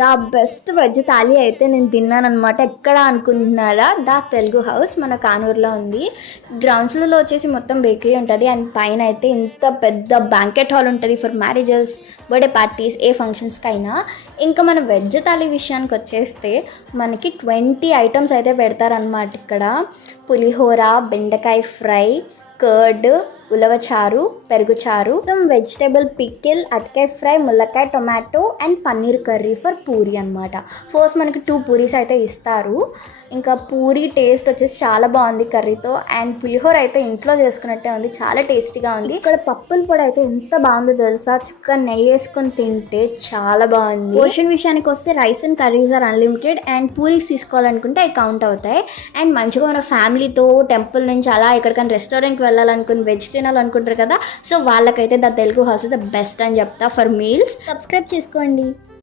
The best veg thali అయితే నేను తిన్నాను అనమాట. ఎక్కడ అనుకుంటున్నారా, ద తెలుగు హౌస్ మన కానూరులో ఉంది. గ్రౌండ్ ఫ్లోర్లో వచ్చేసి మొత్తం బేకరీ ఉంటుంది అండ్ పైన అయితే ఇంత పెద్ద బ్యాంకెట్ హాల్ ఉంటుంది ఫర్ మ్యారేజెస్, బర్త్డే పార్టీస్, ఏ ఫంక్షన్స్కైనా. ఇంకా మన వెజ్ థాలీ విషయానికి వచ్చేస్తే మనకి 20 ఐటమ్స్ అయితే పెడతారనమాట ఇక్కడ. పులిహోర, బెండకాయ ఫ్రై, కర్డ్, ఉలవచారు, పెరుగు చారు, సమ్ వెజిటేబుల్ పికిల్, అటకాయ ఫ్రై, ముల్లకాయ tomato and paneer curry for puri అనమాట. ఫస్ట్ మనకి 2 పూరీస్ అయితే ఇస్తారు. ఇంకా పూరి టేస్ట్ వచ్చేసి చాలా బాగుంది కర్రీతో. అండ్ పులిహోర అయితే ఇంట్లో చేసుకున్నట్టే ఉంది, చాలా టేస్టీగా ఉంది. ఇక్కడ పప్పుల పొడి అయితే ఎంత బాగుందో తెలుసా, చికెన్ నెయ్యి వేసుకొని తింటే చాలా బాగుంది. పోర్షన్ విషయానికి వస్తే rice and curries are unlimited and puris తీసుకోవాలనుకుంటే అవి కౌంట్ అవుతాయి. అండ్ మంచిగా మన ఫ్యామిలీతో టెంపుల్ నుంచి అలా ఎక్కడికైనా రెస్టారెంట్కి వెళ్ళాలనుకుని వెజ్ తినాలనుకుంటారు కదా, సో వాళ్ళకైతే the Telugu house the best అని చెప్తా ఫర్ మీల్స్. సబ్స్క్రైబ్ చేసుకోండి.